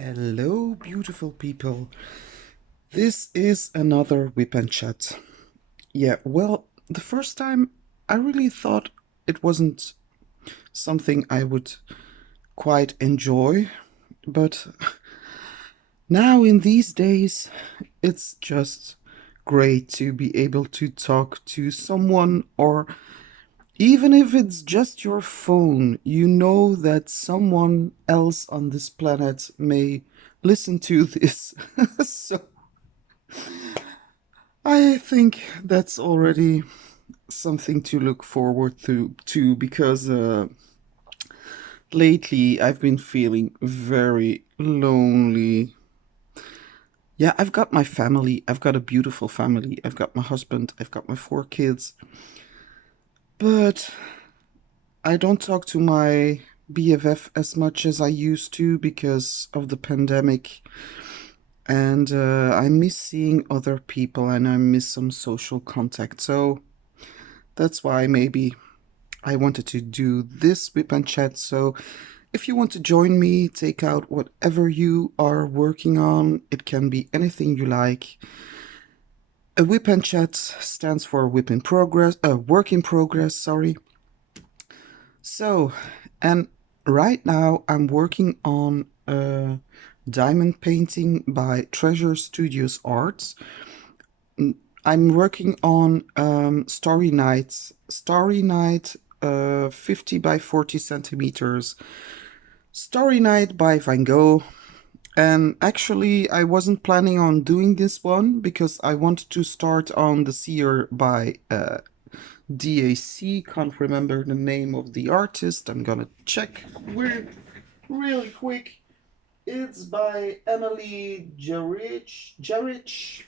Hello, beautiful people. This is another whip and chat. Yeah, well, the first time I really thought it wasn't something I would quite enjoy, but now in these days, it's just great to be able to talk to someone, or even if it's just your phone, you know that someone else on this planet may listen to this. So I think that's already something to look forward to because lately I've been feeling very lonely. Yeah, I've got my family. I've got a beautiful family. I've got my husband. I've got my 4 kids. But I don't talk to my BFF as much as I used to because of the pandemic. And I miss seeing other people and I miss some social contact. So that's why maybe I wanted to do this whip and chat. So if you want to join me, take out whatever you are working on. It can be anything you like. A whip and chat stands for whip in progress, work in progress, sorry. So, and right now I'm working on a diamond painting by Treasure Studios Arts. I'm working on Starry Night. Starry Night 50 by 40 centimeters. Starry Night by Van Gogh. And actually, I wasn't planning on doing this one because I wanted to start on The Seer by DAC. Can't remember the name of the artist. I'm gonna check really quick. It's by Emily Jarich.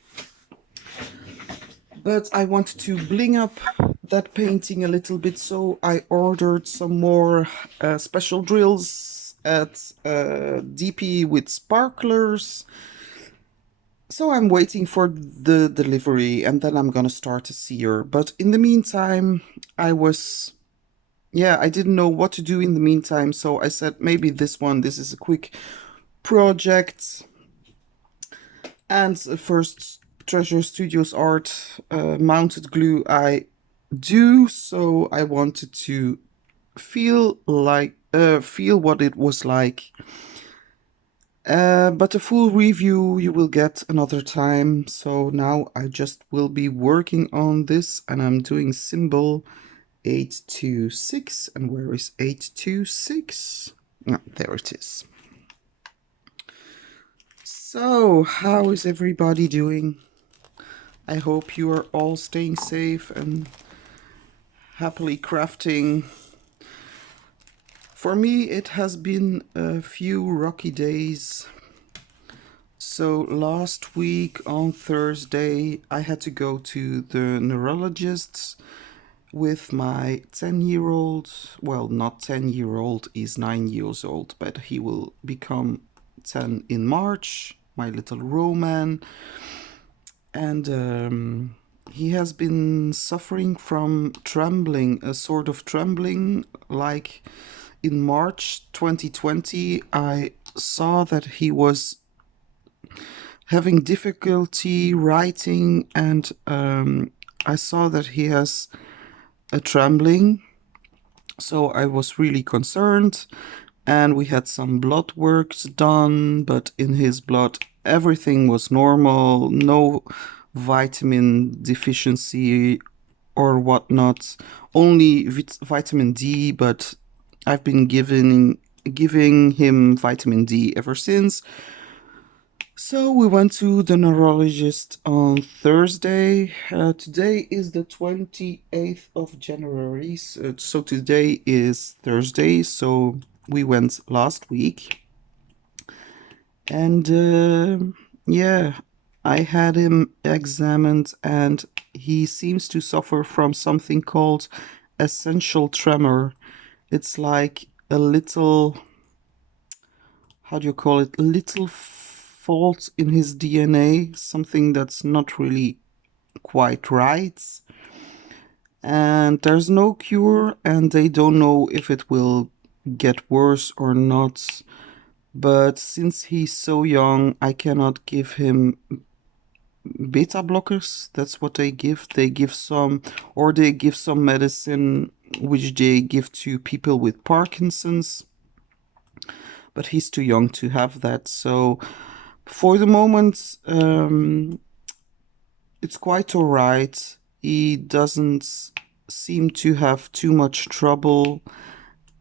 But I wanted to bling up that painting a little bit, so I ordered some more special drills at DP with sparklers. So I'm waiting for the delivery and then I'm gonna start to see her. But in the meantime, I didn't know what to do in the meantime, so I said maybe this is a quick project. And first Treasure Studios Art mounted glue I do, so I wanted to feel what it was like. But a full review you will get another time. So now I just will be working on this and I'm doing symbol 826. And where is 826? Ah, there it is. So, how is everybody doing? I hope you are all staying safe and happily crafting. For me, it has been a few rocky days. So last week on Thursday, I had to go to the neurologist with my 10-year-old. Well, not 10-year-old, he's 9 years old, but he will become 10 in March, my little Roman. And he has been suffering from trembling, a sort of trembling. Like in March 2020, I saw that he was having difficulty writing, and I saw that he has a trembling. So I was really concerned, and we had some blood works done, but in his blood everything was normal, no vitamin deficiency or whatnot, only vitamin D, but I've been giving him vitamin D ever since. So we went to the neurologist on Thursday. Today is the 28th of January, so today is Thursday, so we went last week. And yeah, I had him examined and he seems to suffer from something called essential tremor. It's like a little, how do you call it? Little fault in his DNA, something that's not really quite right. And there's no cure, and they don't know if it will get worse or not. But since he's so young, I cannot give him beta blockers. That's what they give. They give some, or they give some medicine which they give to people with Parkinson's, but he's too young to have that. So for the moment, it's quite all right. He doesn't seem to have too much trouble.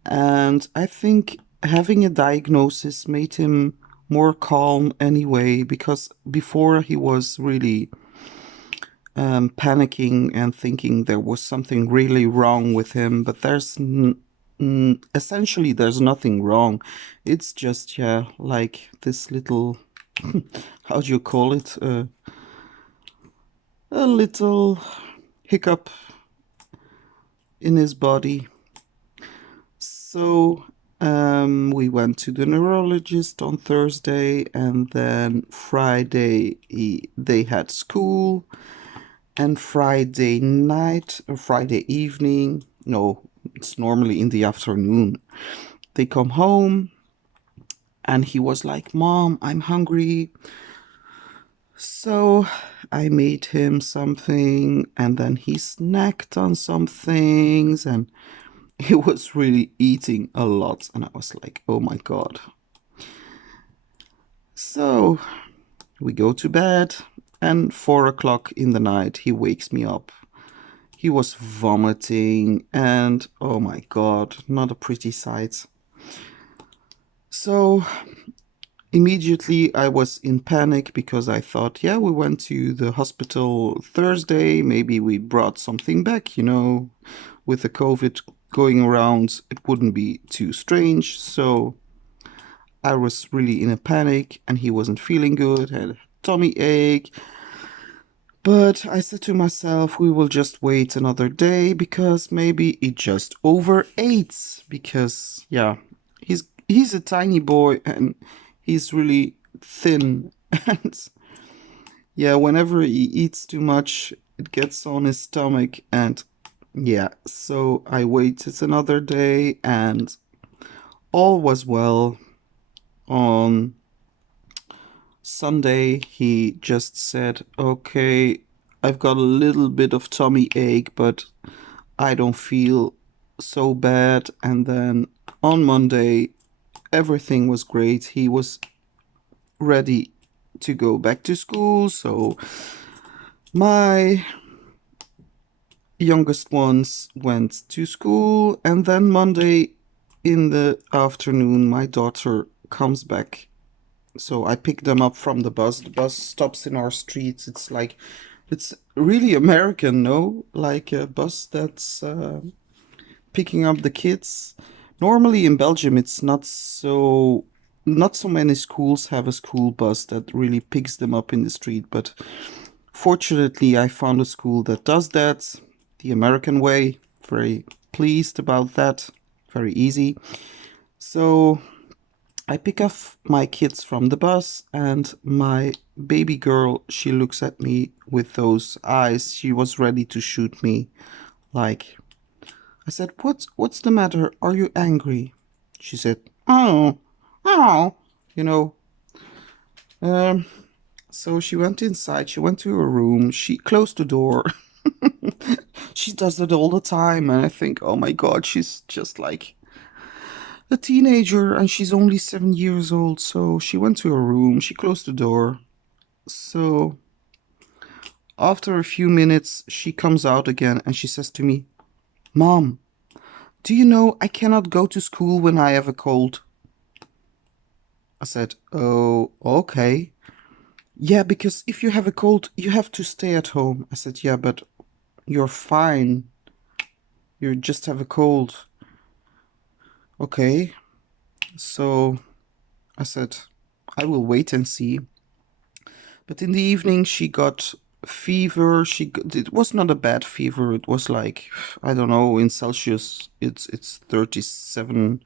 And I think having a diagnosis made him more calm anyway, because before he was really panicking and thinking there was something really wrong with him. But essentially there's nothing wrong. It's just, yeah, like this little, how do you call it? A little hiccup in his body. So we went to the neurologist on Thursday, and then Friday they had school, and Friday night or Friday evening, no, it's normally in the afternoon, they come home, and he was like, "Mom, I'm hungry." So I made him something, and then he snacked on some things, and he was really eating a lot, and I was like, oh my God. So we go to bed, and 4 o'clock in the night, he wakes me up. He was vomiting, and oh my God, not a pretty sight. So immediately I was in panic because I thought, yeah, we went to the hospital Thursday. Maybe we brought something back, with the COVID going around, it wouldn't be too strange. So I was really in a panic, and he wasn't feeling good, had a tummy ache. But I said to myself, we will just wait another day because maybe he just overate. Because yeah, he's a tiny boy, and he's really thin. And yeah, whenever he eats too much, it gets on his stomach. And yeah, so I waited another day, and all was well. On Sunday, he just said, okay, I've got a little bit of tummy ache, but I don't feel so bad. And then on Monday, everything was great. He was ready to go back to school. So my youngest ones went to school. And then Monday in the afternoon, my daughter comes back. So I pick them up from the bus. The bus stops in our streets. It's really American, no? Like a bus that's picking up the kids. Normally in Belgium, it's not so many schools have a school bus that really picks them up in the street. But fortunately, I found a school that does that the American way. Very pleased about that. Very easy. So I pick up my kids from the bus, and my baby girl, she looks at me with those eyes. She was ready to shoot me. Like, I said, what's the matter? Are you angry? She said, oh, oh, you know. Um, so she went inside. She went to her room. She closed the door. She does that all the time, and I think, oh my God, she's just like a teenager, and she's only 7 years old. So she went to her room. She closed the door. So after a few minutes, she comes out again, and she says to me, Mom, do you know I cannot go to school when I have a cold? I said, oh, okay. Yeah, because if you have a cold, you have to stay at home. I said, yeah, but you're fine. You just have a cold. Okay. So I said, I will wait and see. But in the evening, she got fever. It was not a bad fever. It was like, I don't know, in Celsius, it's 37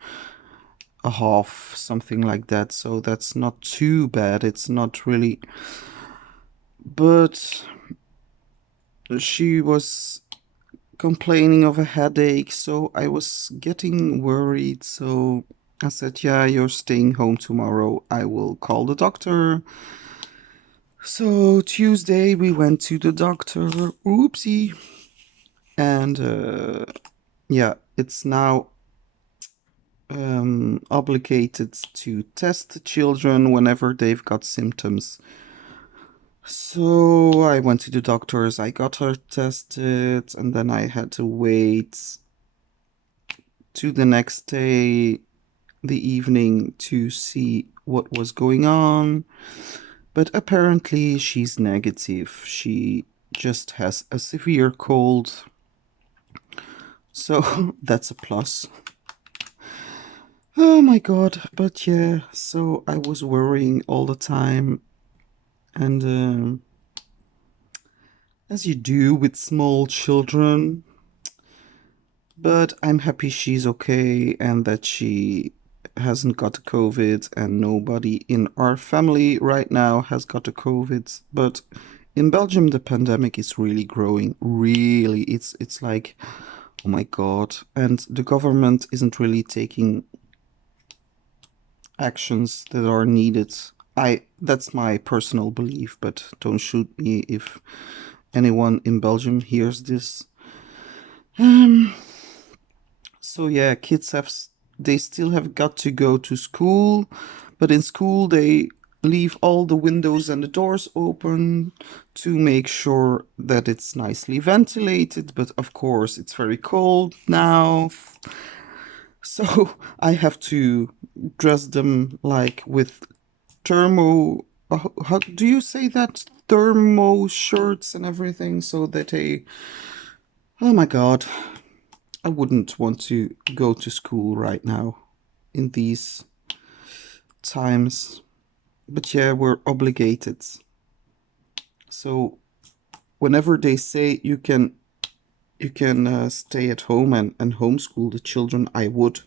a half, something like that. So that's not too bad. It's not really. But she was complaining of a headache, so I was getting worried. So I said, yeah, you're staying home tomorrow. I will call the doctor. So Tuesday we went to the doctor. Oopsie. And yeah, it's now obligated to test the children whenever they've got symptoms. So I went to the doctors, I got her tested, and then I had to wait to the next day, the evening, to see what was going on. But apparently she's negative. She just has a severe cold. So that's a plus. Oh my god. But yeah, so I was worrying all the time. And as you do with small children. But I'm happy she's okay and that she hasn't got the COVID, and nobody in our family right now has got the COVID. But in Belgium, the pandemic is really growing. Really, it's like, oh my God. And the government isn't really taking actions that are needed. That's my personal belief, but don't shoot me if anyone in Belgium hears this. Um, So yeah, they still have got to go to school, but in school they leave all the windows and the doors open to make sure that it's nicely ventilated, but of course it's very cold now. So I have to dress them like with how do you say that? Thermo shirts and everything so that oh my God. I wouldn't want to go to school right now in these times. But yeah, we're obligated. So whenever they say you can stay at home and homeschool the children, I would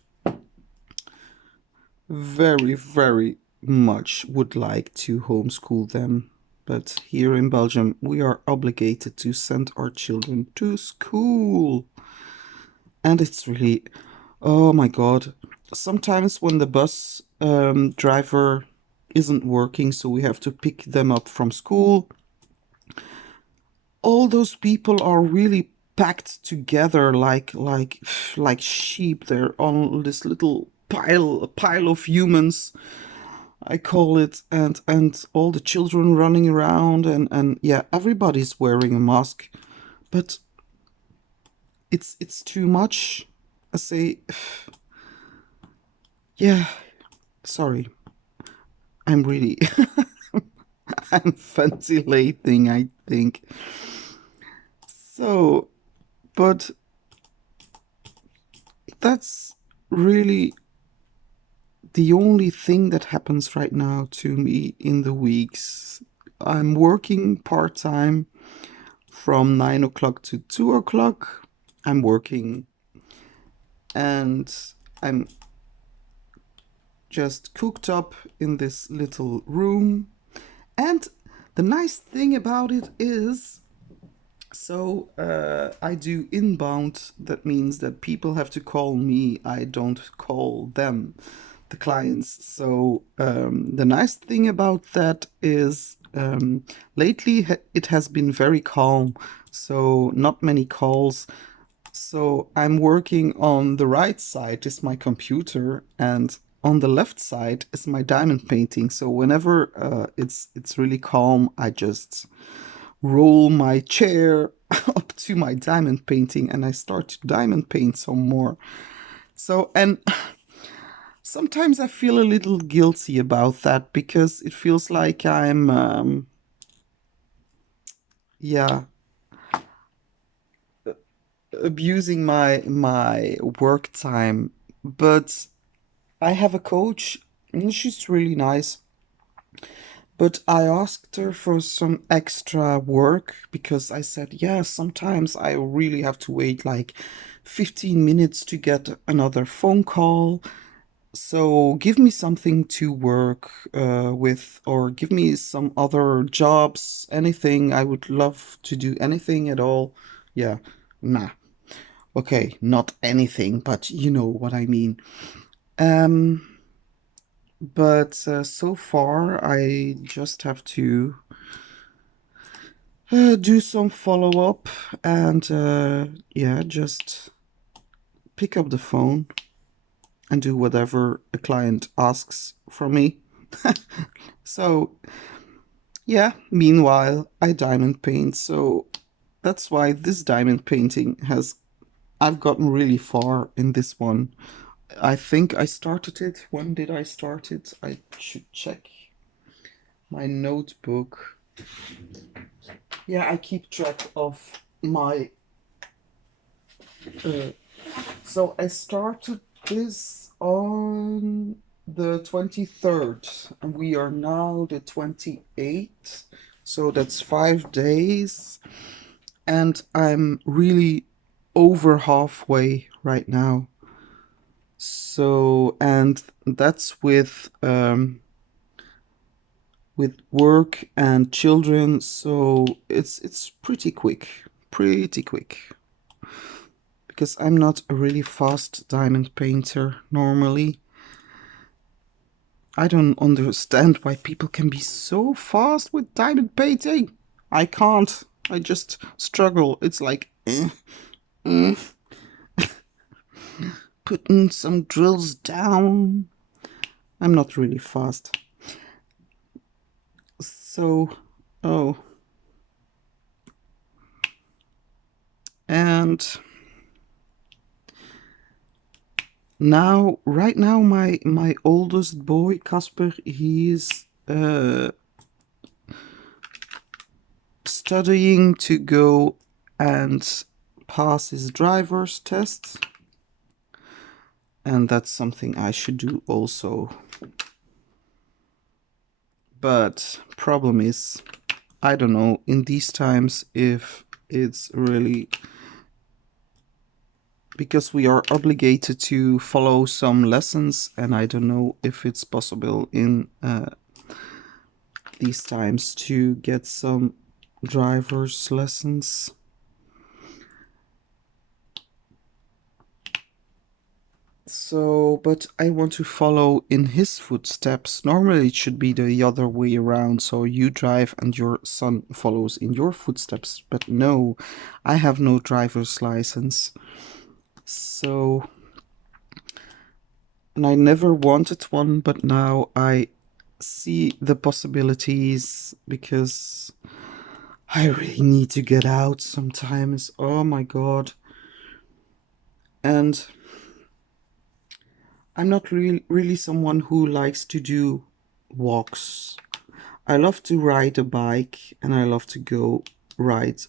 very, very much would like to homeschool them. But here in Belgium, we are obligated to send our children to school. And it's really, oh my God. Sometimes when the bus driver isn't working, so we have to pick them up from school, all those people are really packed together like sheep. They're on this little a pile of humans, I call it, and all the children running around and yeah, everybody's wearing a mask, but it's too much. I say, yeah, sorry. I'm really I'm ventilating, I think. So, but that's really the only thing that happens right now to me in the weeks. I'm working part-time from 9 o'clock to 2 o'clock. I'm working and I'm just cooked up in this little room. And the nice thing about it is, so I do inbound. That means that people have to call me. I don't call them, the clients. So the nice thing about that is lately it has been very calm. So not many calls. So I'm working on the right side is my computer, and on the left side is my diamond painting. So whenever it's really calm, I just roll my chair up to my diamond painting and I start to diamond paint some more. So, and sometimes I feel a little guilty about that because it feels like I'm, yeah, abusing my work time. But I have a coach and she's really nice. But I asked her for some extra work because I said, yeah, sometimes I really have to wait like 15 minutes to get another phone call. So give me something to work with, or give me some other jobs, anything. I would love to do anything at all. Yeah, nah. Okay, not anything, but you know what I mean. Um, but so far, I just have to do some follow up and yeah, just pick up the phone and do whatever a client asks from me. So, yeah, meanwhile, I diamond paint. So that's why this diamond painting I've gotten really far in this one. I think I started it. When did I start it? I should check my notebook. Yeah, I keep track of my. Uh, so I started this on the 23rd, and we are now the 28th. So that's 5 days, and I'm really over halfway right now. So, and that's with work and children, so it's pretty quick, because I'm not a really fast diamond painter normally. I don't understand why people can be so fast with diamond painting. I can't. I just struggle. It's like eh, putting some drills down. I'm not really fast. So, oh, and now, right now, my oldest boy, Casper, he's studying to go and pass his driver's test, and that's something I should do also. But problem is, I don't know in these times if it's really, because we are obligated to follow some lessons, and I don't know if it's possible in these times to get some driver's lessons. So, but I want to follow in his footsteps. Normally it should be the other way around, so you drive and your son follows in your footsteps. But no, I have no driver's license. So, and I never wanted one, but now I see the possibilities, because I really need to get out sometimes. Oh my God. And I'm not really someone who likes to do walks. I love to ride a bike and I love to go ride,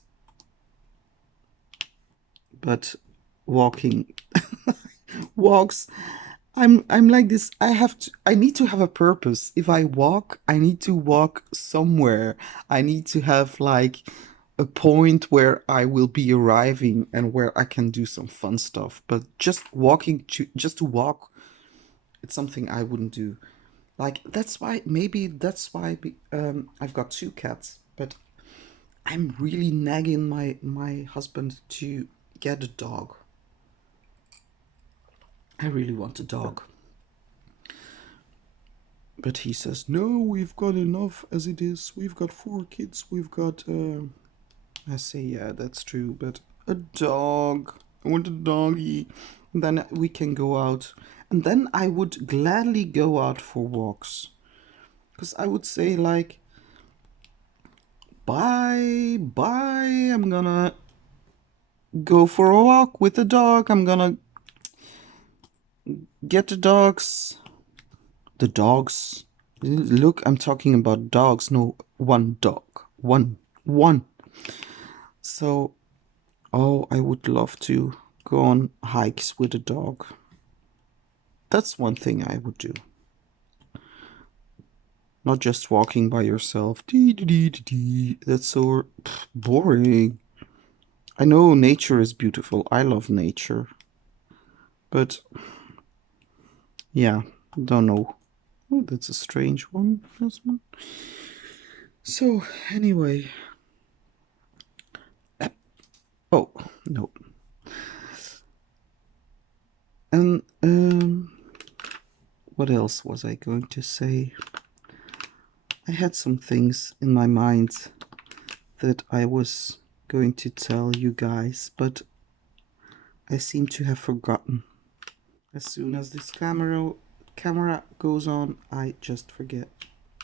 but walking walks, I'm like this. I need to have a purpose. If I walk, I need to walk somewhere. I need to have like a point where I will be arriving and where I can do some fun stuff. But just to walk, it's something I wouldn't do. Like maybe that's why I've got two cats, but I'm really nagging my husband to get a dog. I really want a dog. But he says, no, we've got enough as it is. We've got 4 kids. We've got, I say, yeah, that's true, but a dog. I want a doggy. And then we can go out. And then I would gladly go out for walks. Because I would say, like, bye, bye. I'm gonna go for a walk with the dog. I'm gonna get the dogs. The dogs. Look, I'm talking about dogs. No, one dog. One. So, oh, I would love to go on hikes with a dog. That's one thing I would do. Not just walking by yourself. That's so boring. I know nature is beautiful. I love nature. But, yeah, don't know. Oh, that's a strange one. So, anyway. Oh, no. And, What else was I going to say? I had some things in my mind that I was going to tell you guys, but I seem to have forgotten. As soon as this camera goes on, I just forget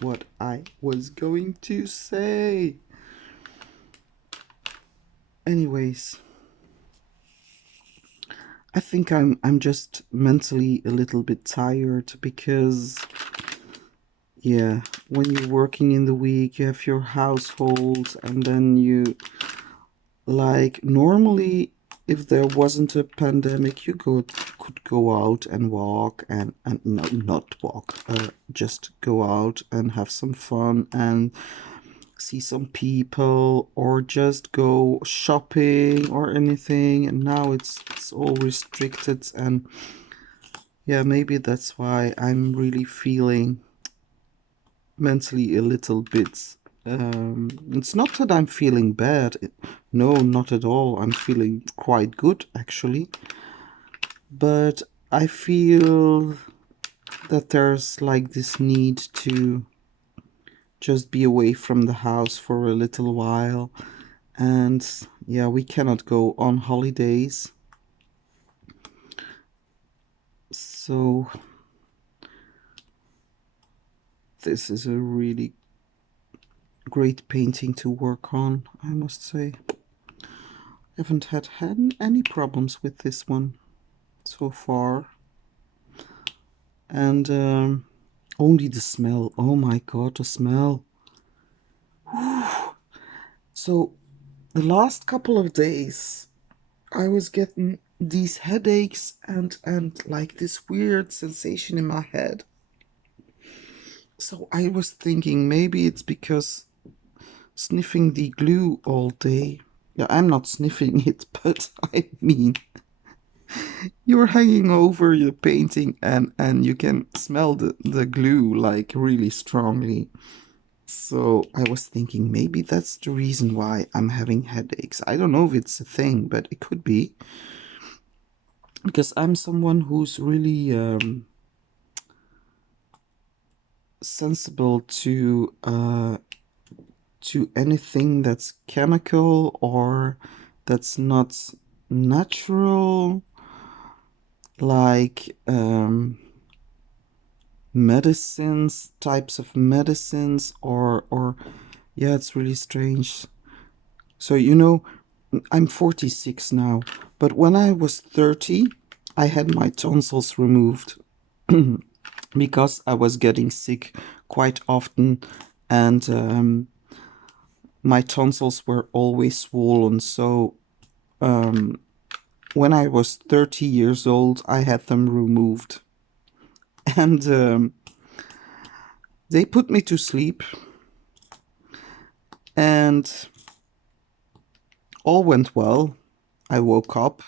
what I was going to say. Anyways, I think I'm just mentally a little bit tired because yeah, when you're working in the week, you have your household, and then you, like, normally, if there wasn't a pandemic, you could go out and walk and no, not walk, just go out and have some fun and see some people or just go shopping or anything. And now it's all restricted, and yeah, maybe that's why I'm really feeling mentally a little bit. It's not that I'm feeling bad. No, not at all. I'm feeling quite good, actually. But I feel that there's like this need to just be away from the house for a little while. And yeah, we cannot go on holidays. So this is a really great painting to work on, I must say. Haven't had any problems with this one so far. And only the smell. Oh my god, the smell. So the last couple of days I was getting these headaches and like this weird sensation in my head. So I was thinking maybe it's because sniffing the glue all day. Yeah, I'm not sniffing it, but I mean, you're hanging over your painting and you can smell the glue like really strongly. So I was thinking maybe that's the reason why I'm having headaches. I don't know if it's a thing, but it could be. Because I'm someone who's really sensible to anything that's chemical or that's not natural, like medicines, types of medicines, or yeah, it's really strange. So I'm 46 now, but when I was 30 I had my tonsils removed because I was getting sick quite often, and my tonsils were always swollen. So when I was 30 years old, I had them removed. And they put me to sleep. And all went well. I woke up.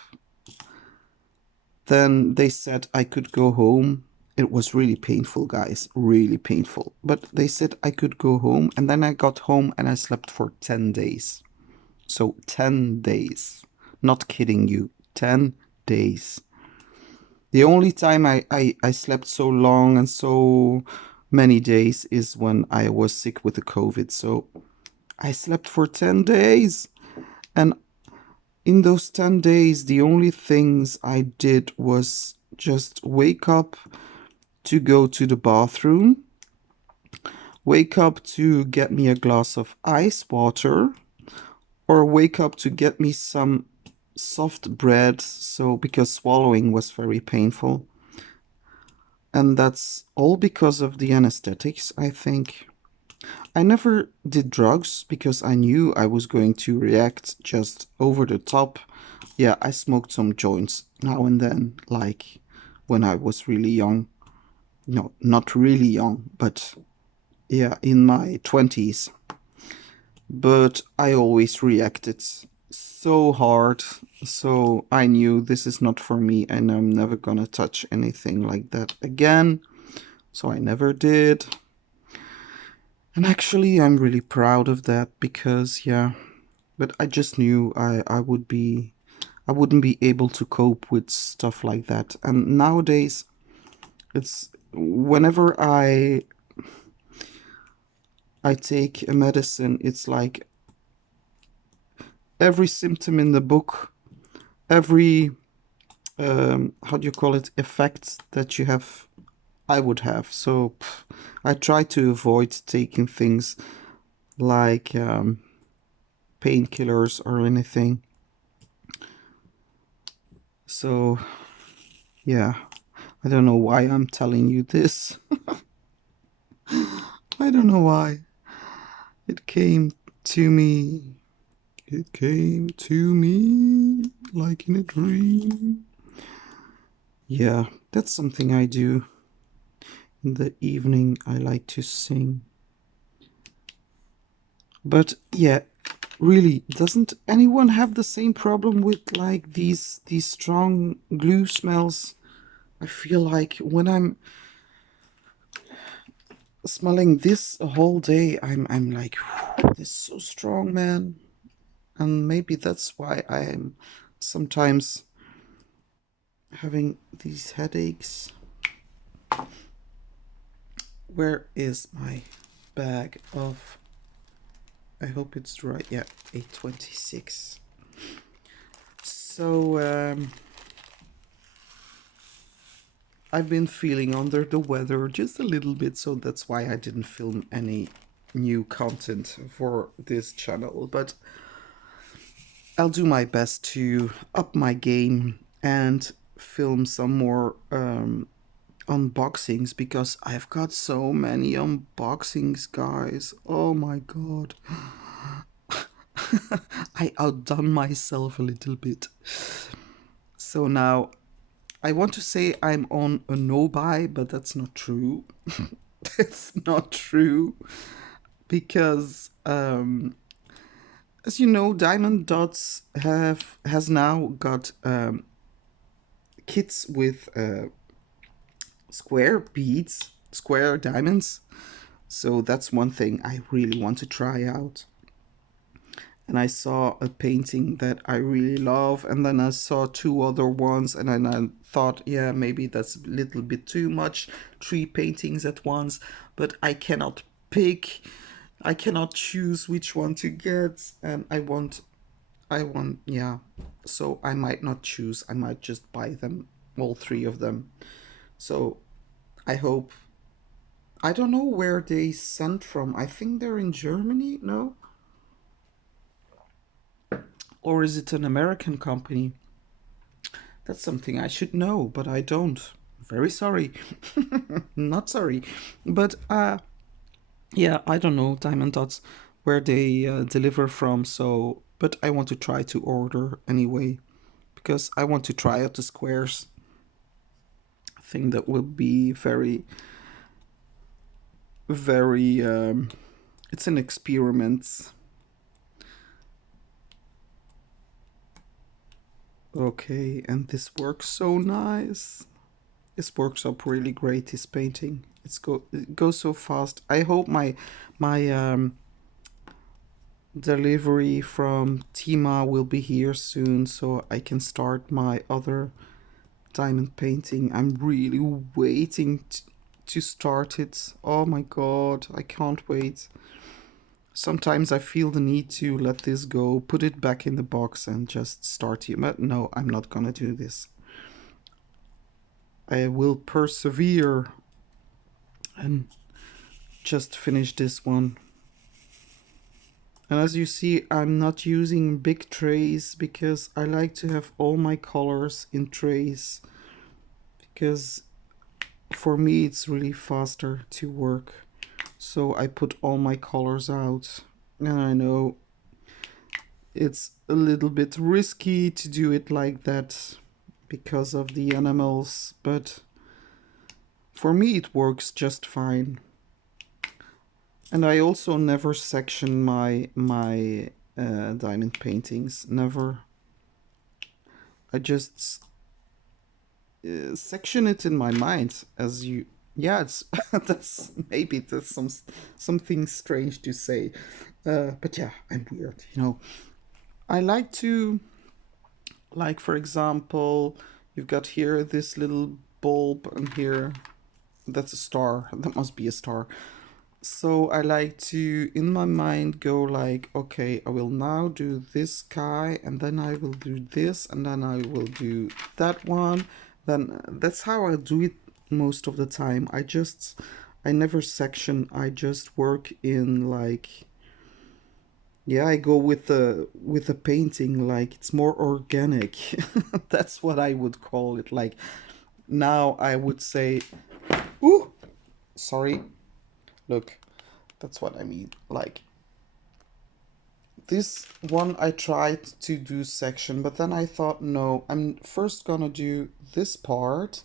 Then they said I could go home. It was really painful, guys. Really painful. But they said I could go home. And then I got home and I slept for 10 days. So 10 days. Not kidding you. 10 days. The only time I slept so long and so many days is when I was sick with the COVID. So I slept for 10 days. And in those 10 days, the only things I did was just wake up to go to the bathroom, wake up to get me a glass of ice water, or wake up to get me some soft bread, so because swallowing was very painful. And that's all because of the anesthetics, I think. I never did drugs because I knew I was going to react just over the top. Yeah, I smoked some joints now and then, like when I was really young. No, not really young, but yeah, in my 20s. But I always reacted so hard, so I knew this is not for me and I'm never gonna touch anything like that again. So I never did. And actually I'm really proud of that because yeah, but I just knew I wouldn't be able to cope with stuff like that. And nowadays it's whenever I take a medicine, it's like every symptom in the book, every how do you call it, effect that you have, I would have. So I try to avoid taking things like painkillers or anything. So yeah, I don't know why I'm telling you this. I don't know why. It came to me. It came to me like in a dream. Yeah, that's something I do. In the evening, I like to sing. But yeah, really, doesn't anyone have the same problem with like these strong glue smells? I feel like when I'm smelling this a whole day, I'm like, this is so strong, man. And maybe that's why I'm sometimes having these headaches. Where is my bag of, I hope it's right, yeah, 826. So I've been feeling under the weather just a little bit, so that's why I didn't film any new content for this channel, but I'll do my best to up my game and film some more unboxings, because I've got so many unboxings, guys. Oh my god. I outdone myself a little bit. So now I want to say I'm on a no buy, but that's not true. It's not true, because as you know, Diamond Dots has now got kits with square beads, square diamonds. So that's one thing I really want to try out. And I saw a painting that I really love, and then I saw two other ones, and then I thought, yeah, maybe that's a little bit too much, 3 paintings at once, but I cannot pick, I cannot choose which one to get, and I want, yeah, so I might not choose, I might just buy them, all 3 of them. So I hope, I don't know where they sent from, I think they're in Germany, no? Or is it an American company? That's something I should know, but I don't. Very sorry. Not sorry. But yeah, I don't know, Diamond Dots, where they deliver from. So, but I want to try to order anyway, because I want to try out the squares. I think that will be very, very. It's an experiment. Okay, and this works so nice. This works up really great, this painting. It goes so fast. I hope my delivery from Tima will be here soon, so I can start my other diamond painting. I'm really waiting to start it. Oh my god, I can't wait. Sometimes I feel the need to let this go, put it back in the box and just start it. But no, I'm not gonna do this. I will persevere and just finish this one. And as you see, I'm not using big trays because I like to have all my colors in trays, because for me it's really faster to work. So I put all my colors out, and I know it's a little bit risky to do it like that because of the animals, but for me it works just fine. And I also never section my diamond paintings. Never. I just section it in my mind as you. Yeah, it's that's maybe that's something strange to say, but yeah, I'm weird. I like to, like for example, you've got here this little bulb and here That's a star. That must be a star. So I like to, in my mind, go like, okay, I will now do this guy, and then I will do this, and then I will do that one. Then that's how I do it most of the time. I never section. I just work in like, yeah, I go with the painting, like it's more organic. That's what I would call it. Like now I would say, ooh, sorry. Look, that's what I mean. Like this one I tried to do section, but then I thought, no, I'm first gonna do this part,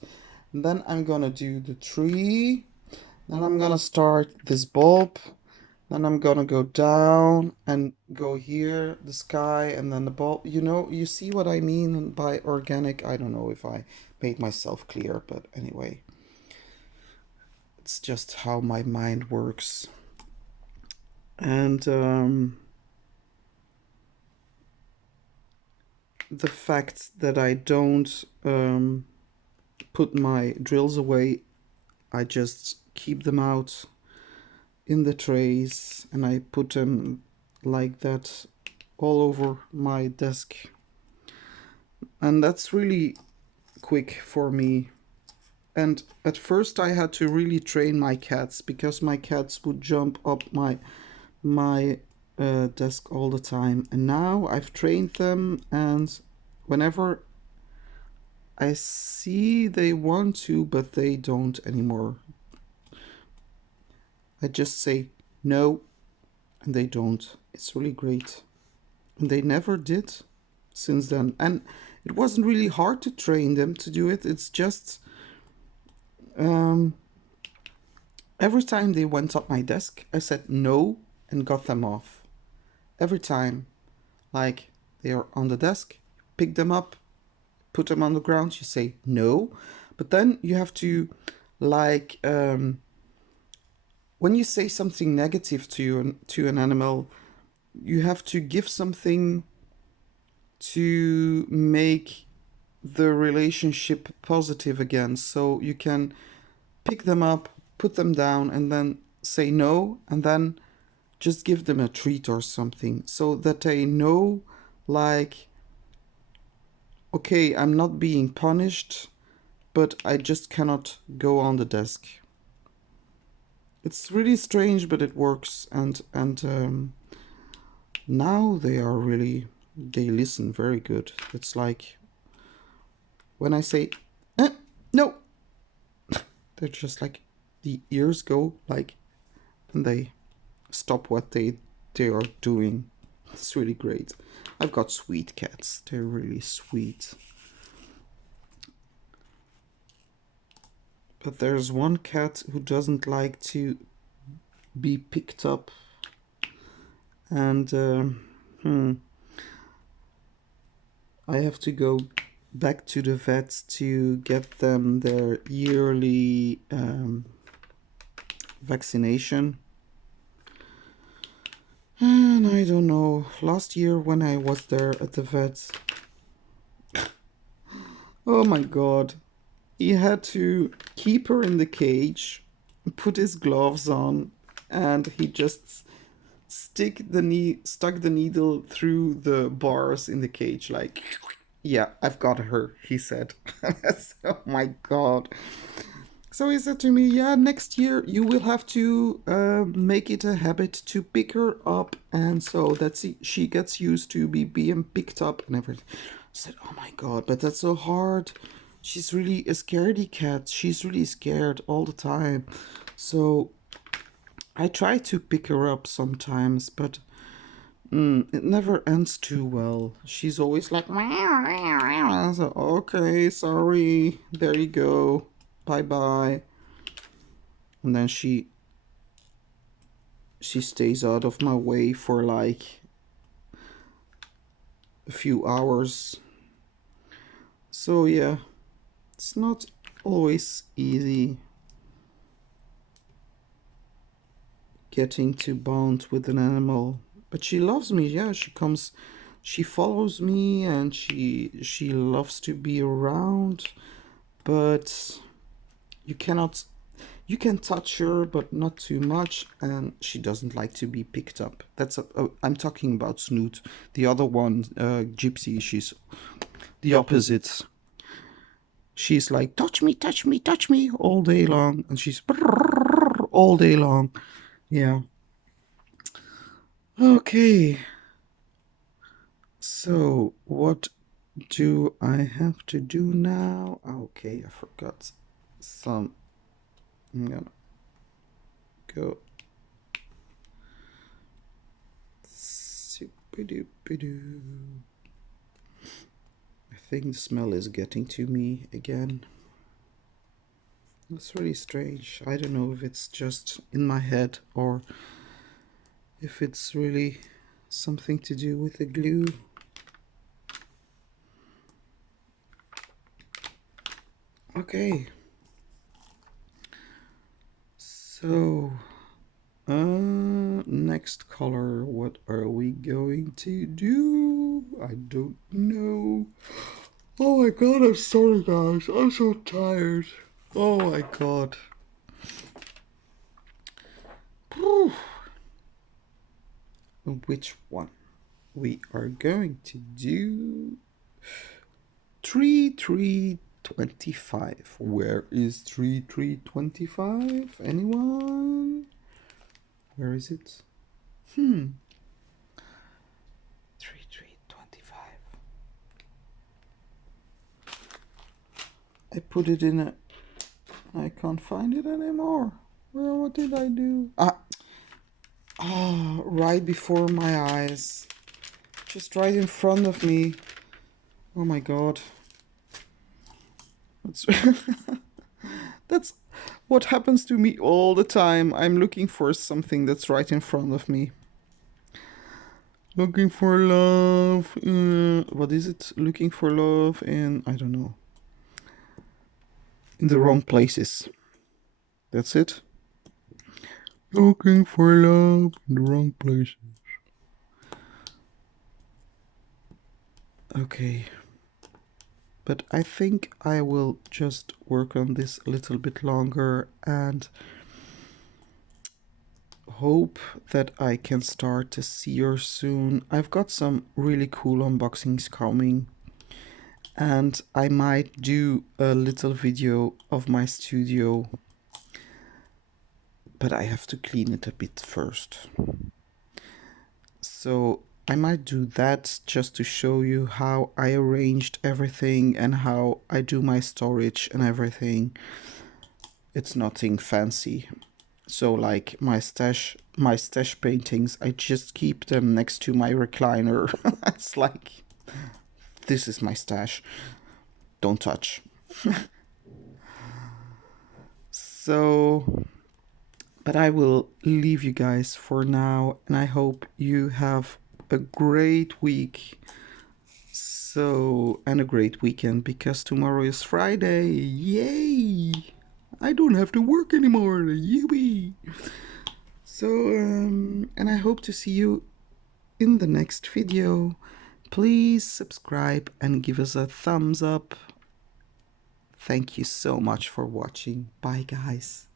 and then I'm gonna do the tree, then I'm gonna start this bulb, then I'm gonna go down and go here, the sky, and then the bulb. You know, you see what I mean by organic? I don't know if I made myself clear, but anyway, it's just how my mind works. And the fact that I don't put my drills away, I just keep them out in the trays and I put them like that all over my desk. And that's really quick for me. And at first I had to really train my cats because my cats would jump up my desk all the time. And now I've trained them, and whenever I see they want to, but they don't anymore, I just say no, and they don't. It's really great. And they never did since then. And it wasn't really hard to train them to do it. It's just every time they went up my desk, I said no and got them off. Every time. Like they are on the desk, pick them up, put them on the ground, you say no. But then you have to, like, when you say something negative to an animal, you have to give something to make the relationship positive again. So you can pick them up, put them down, and then say no, and then just give them a treat or something so that they know, like, okay, I'm not being punished, but I just cannot go on the desk. It's really strange, but it works, and now they listen very good. It's like when I say no, they're just like, the ears go like, and they stop what they are doing. It's really great. I've got sweet cats. They're really sweet. But there's one cat who doesn't like to be picked up, and I have to go back to the vet to get them their yearly vaccination. And I don't know, last year when I was there at the vet, oh my god, he had to keep her in the cage, put his gloves on, and he just stuck the needle through the bars in the cage, like, yeah, I've got her, he said. Oh my god. So he said to me, yeah, next year you will have to make it a habit to pick her up, and so that's she gets used to being picked up and everything. I said, oh my god, but that's so hard. She's really a scaredy cat. She's really scared all the time. So I try to pick her up sometimes, but it never ends too well. She's always like, so, okay, sorry, there you go, bye bye. And then she stays out of my way for like a few hours. So yeah, it's not always easy getting to bond with an animal, but she loves me. Yeah, she follows me, and she loves to be around, but you cannot You can touch her, but not too much, and she doesn't like to be picked up. I'm talking about Snoot. The other one, Gypsy, she's the opposite. She's like, touch me, touch me, touch me, all day long, and she's all day long. Yeah. Okay. So, what do I have to do now? Okay, I forgot some. I'm gonna go. I think the smell is getting to me again. It's really strange. I don't know if it's just in my head or if it's really something to do with the glue. Okay. So, next color. What are we going to do? I don't know. Oh my god, I'm sorry guys. I'm so tired. Oh my god. Whew. Which one? We are going to do 3325. Where is 3325? Anyone? Where is it? 3325. I put it in a... I can't find it anymore. What did I do? Right before my eyes. Just right in front of me. Oh my god. That's what happens to me all the time. I'm looking for something that's right in front of me. Looking for love. What is it? Looking for love in... I don't know. In the wrong places. That's it. Looking for love in the wrong places. Okay. But I think I will just work on this a little bit longer and hope that I can start to see her soon. I've got some really cool unboxings coming, and I might do a little video of my studio, but I have to clean it a bit first. So I might do that just to show you how I arranged everything and how I do my storage and everything. It's nothing fancy. So like my stash paintings, I just keep them next to my recliner. It's like, this is my stash. Don't touch. So, but I will leave you guys for now, and I hope you have a great week. So, and a great weekend, because tomorrow is Friday. Yay! I don't have to work anymore. Yippee! So, and I hope to see you in the next video. Please subscribe and give us a thumbs up. Thank you so much for watching. Bye, guys.